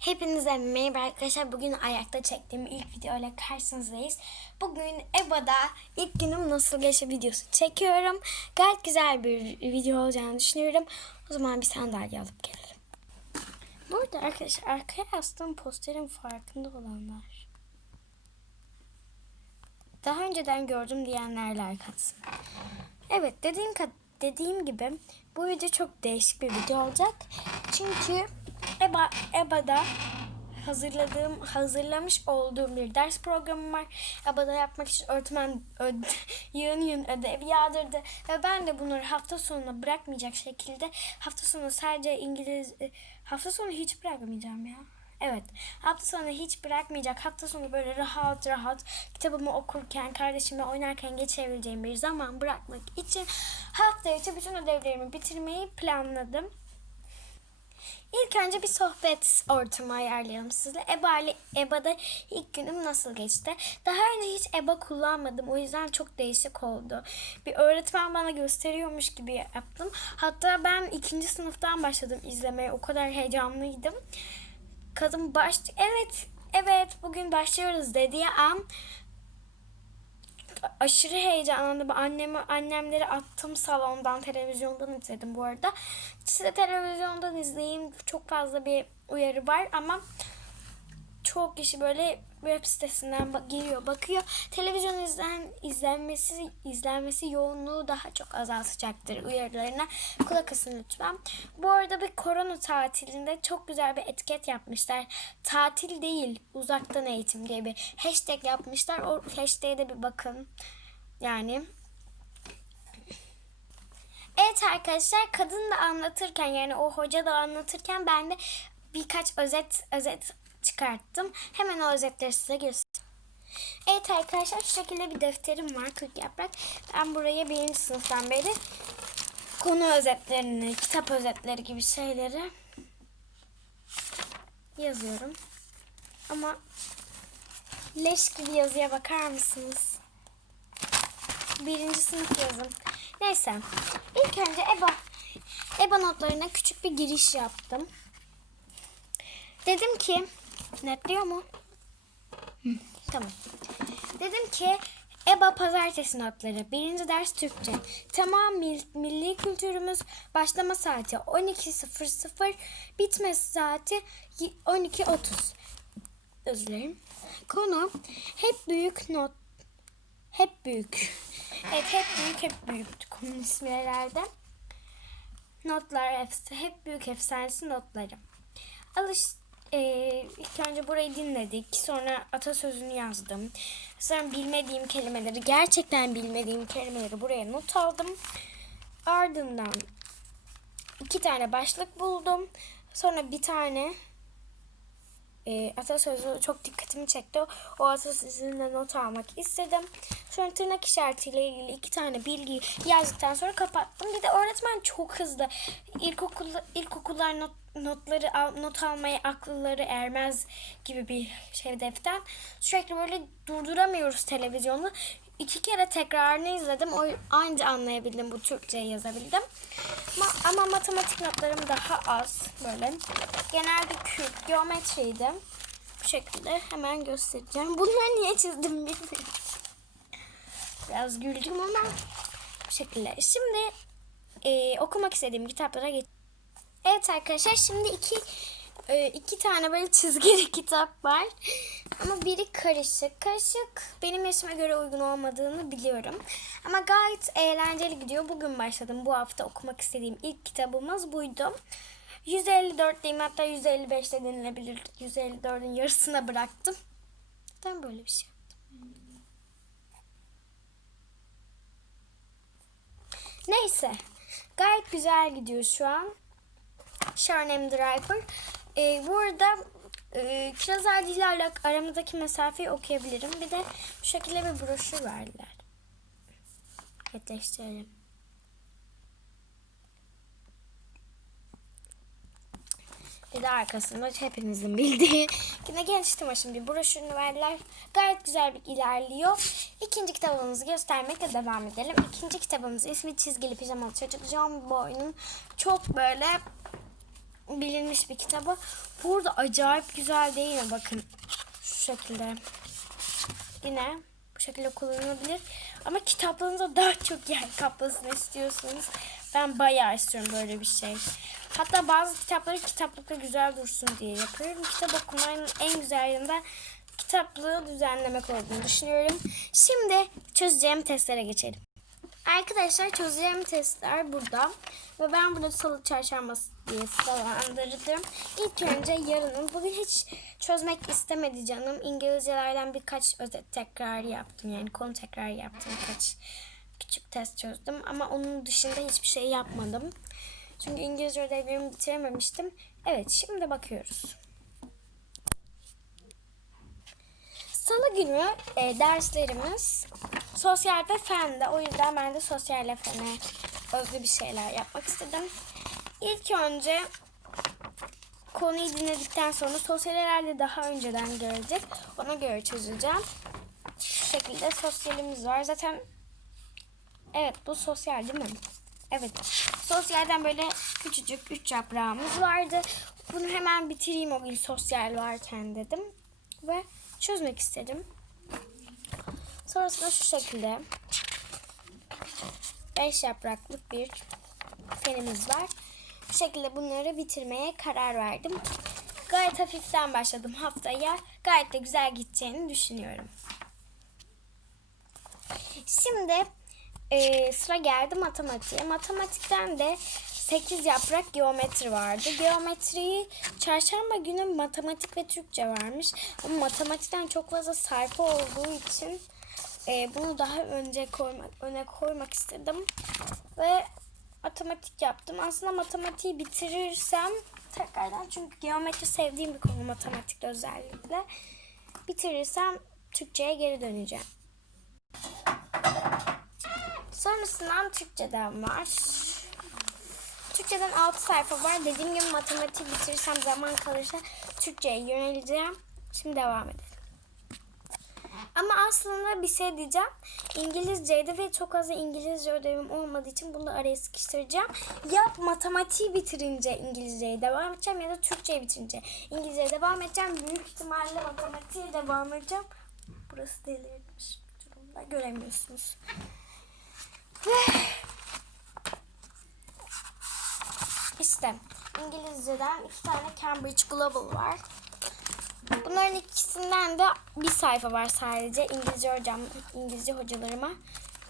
Hepinize merhaba arkadaşlar. Bugün ayakta çektiğim ilk video ile karşınızdayız. Bugün EBA'da ilk günüm nasıl geçti videosu çekiyorum. Gayet güzel bir video olacağını düşünüyorum. O zaman bir sandalye alıp gelelim. Bu arada arkadaşlar arkaya astığım posterin farkında olanlar. Daha önceden gördüm diyenler like. Evet dediğim kad- dediğim gibi bu video çok değişik bir video olacak. Çünkü EBA, EBA'da hazırladığım, hazırlamış olduğum bir ders programım var. EBA'da yapmak için öğretmen öde, yığın yığın ödev yağdırdı. Ve ben de bunları hafta sonuna bırakmayacak şekilde hafta sonu sadece İngiliz... Hafta sonu hiç bırakmayacağım ya. Evet. Hafta sonu hiç bırakmayacak. Hafta sonu böyle rahat rahat kitabımı okurken, kardeşimle oynarken geçirebileceğim bir zaman bırakmak için hafta içi bütün ödevlerimi bitirmeyi planladım. İlk önce bir sohbet ortamı ayarlayalım sizle. EBA ile EBA'da ilk günüm nasıl geçti? Daha önce hiç EBA kullanmadım. O yüzden çok değişik oldu. Bir öğretmen bana gösteriyormuş gibi yaptım. Hatta ben ikinci sınıftan başladım izlemeye. O kadar heyecanlıydım. Kadın baş... Evet, evet bugün başlıyoruz dediği an aşırı heyecanlandım. Annemi, annemleri attım salondan, televizyondan izledim bu arada. Siz de televizyondan izleyin. Çok fazla bir uyarı var ama çok kişi böyle web sitesinden bak- giriyor, bakıyor. Televizyon izlen izlenmesi izlenmesi yoğunluğu daha çok azaltacaktır uyarılarına. Kulak asın lütfen. Bu arada bir korona tatilinde çok güzel bir etiket yapmışlar. Tatil değil, uzaktan eğitim diye bir hashtag yapmışlar. O hashtag'e de bir bakın. Yani Evet arkadaşlar kadın da anlatırken yani o hoca da anlatırken ben de birkaç özet özet çıkarttım. Hemen o özetleri size göstereyim. Evet arkadaşlar şu şekilde bir defterim var 40 yaprak. Ben buraya birinci sınıftan beri konu özetlerini, kitap özetleri gibi şeyleri yazıyorum. Ama leş gibi yazıya bakar mısınız? Birinci sınıf yazım. Neyse. İlk önce EBA, EBA notlarına küçük bir giriş yaptım. Dedim ki, netliyor mu? Hı, tamam. Dedim ki, EBA pazartesi notları. Birinci ders Türkçe. Tamam mil- milli kültürümüz başlama saati 12.00. Bitme saati y- 12.30. Özür dilerim. Konu hep büyük not hep büyük. Evet hep büyük hep büyük konu ismi herhalde. Notlar efs- hep büyük efsanesi notları. Alış e, ilk önce burayı dinledik. Sonra atasözünü yazdım. Sonra bilmediğim kelimeleri, gerçekten bilmediğim kelimeleri buraya not aldım. Ardından iki tane başlık buldum. Sonra bir tane e, atasözü çok dikkatimi çekti. O atasözünden not almak istedim. Sonra tırnak işaretiyle ilgili iki tane bilgi yazdıktan sonra kapattım. Bir de öğretmen çok hızlı. İlkokul, ilkokullar not, notları not almaya akılları ermez gibi bir şey defter. Sürekli böyle durduramıyoruz televizyonu. İki kere tekrarını izledim. O anca anlayabildim bu Türkçeyi yazabildim. Ama, ama matematik notlarım daha az böyle. Genelde Kürt, geometriydi. Bu şekilde hemen göstereceğim. Bunları niye çizdim bilmiyorum. Biraz güldüm ama bu şekilde. Şimdi e, okumak istediğim kitaplara geç. Evet arkadaşlar şimdi iki e, iki tane böyle çizgili kitap var. Ama biri karışık. Karışık benim yaşıma göre uygun olmadığını biliyorum. Ama gayet eğlenceli gidiyor. Bugün başladım. Bu hafta okumak istediğim ilk kitabımız buydu. 154'teyim hatta 155'te denilebilir. 154'ün yarısına bıraktım. Neden böyle bir şey yaptım? Neyse. Gayet güzel gidiyor şu an. Sharnem Draper. Ee, bu arada e, kiraz ağacıyla aramızdaki mesafeyi okuyabilirim. Bir de bu şekilde bir broşür verdiler. Netleştirelim. Bir de arkasında hepinizin bildiği yine genç Timaş'ın bir broşürünü verdiler. Gayet güzel bir ilerliyor. İkinci kitabımızı göstermekle devam edelim. İkinci kitabımız ismi Çizgili Pijamalı Çocuk. John Boy'un çok böyle bilinmiş bir kitabı. Burada acayip güzel değil mi? Bakın şu şekilde. Yine bu şekilde kullanılabilir. Ama kitaplarınıza daha çok yer kaplasın istiyorsanız ben bayağı istiyorum böyle bir şey. Hatta bazı kitapları kitaplıkta güzel dursun diye yapıyorum. Kitap okumanın en güzel yanında kitaplığı düzenlemek olduğunu düşünüyorum. Şimdi çözeceğim testlere geçelim. Arkadaşlar çözeceğim testler burada. Ve ben burada salı çarşamba diye sıralandırdım. İlk önce yarının. Bugün hiç çözmek istemedi canım. İngilizcelerden birkaç özet tekrar yaptım. Yani konu tekrar yaptım. Birkaç küçük test çözdüm. Ama onun dışında hiçbir şey yapmadım. Çünkü İngilizce ödevlerimi bitirememiştim. Evet şimdi bakıyoruz. Salı günü e, derslerimiz sosyal ve fende. O yüzden ben de sosyal ve fene özlü bir şeyler yapmak istedim. İlk önce konuyu dinledikten sonra sosyal herhalde daha önceden gelecek. Ona göre çözeceğim. Şu şekilde sosyalimiz var. Zaten evet bu sosyal değil mi? Evet. Sosyalden böyle küçücük üç yaprağımız vardı. Bunu hemen bitireyim o gün sosyal varken dedim. Ve çözmek istedim. Sonrasında şu şekilde 5 yapraklık bir fenimiz var. Bu şekilde bunları bitirmeye karar verdim. Gayet hafiften başladım haftaya. Gayet de güzel gideceğini düşünüyorum. Şimdi e, sıra geldi matematiğe. Matematikten de 8 yaprak geometri vardı. Geometriyi çarşamba günü matematik ve Türkçe varmış. Ama matematikten çok fazla sayfa olduğu için e, bunu daha önce koymak, öne koymak istedim. Ve matematik yaptım. Aslında matematiği bitirirsem tekrardan çünkü geometri sevdiğim bir konu matematikte özellikle. Bitirirsem Türkçe'ye geri döneceğim. Sonrasından Türkçeden var. Türkçeden 6 sayfa var. Dediğim gibi matematik bitirirsem zaman kalırsa Türkçe'ye yöneleceğim. Şimdi devam edelim. Ama aslında bir şey diyeceğim. İngilizceydi ve çok az İngilizce ödevim olmadığı için bunu da araya sıkıştıracağım. Ya matematiği bitirince İngilizceye devam edeceğim ya da Türkçeyi bitirince İngilizceye devam edeceğim. Büyük ihtimalle matematiğe devam edeceğim. Burası delirmiş durumda. Göremiyorsunuz. Ve İngilizceden iki tane Cambridge Global var. Bunların ikisinden de bir sayfa var sadece. İngilizce hocam, İngilizce hocalarıma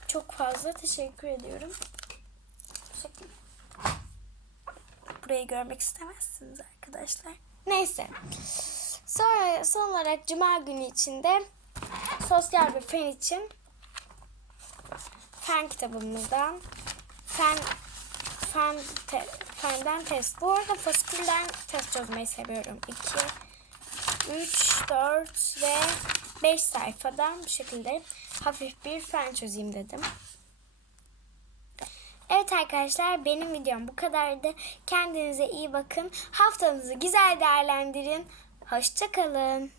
çok fazla teşekkür ediyorum. Burayı görmek istemezsiniz arkadaşlar. Neyse. Sonra son olarak cuma günü içinde sosyal bir fen için fen kitabımızdan fen fen te, fenden test. Bu arada fasikülden test çözmeyi seviyorum. 2 3, 4 ve 5 sayfadan bu şekilde hafif bir fen çözeyim dedim. Evet arkadaşlar benim videom bu kadardı. Kendinize iyi bakın. Haftanızı güzel değerlendirin. Hoşçakalın.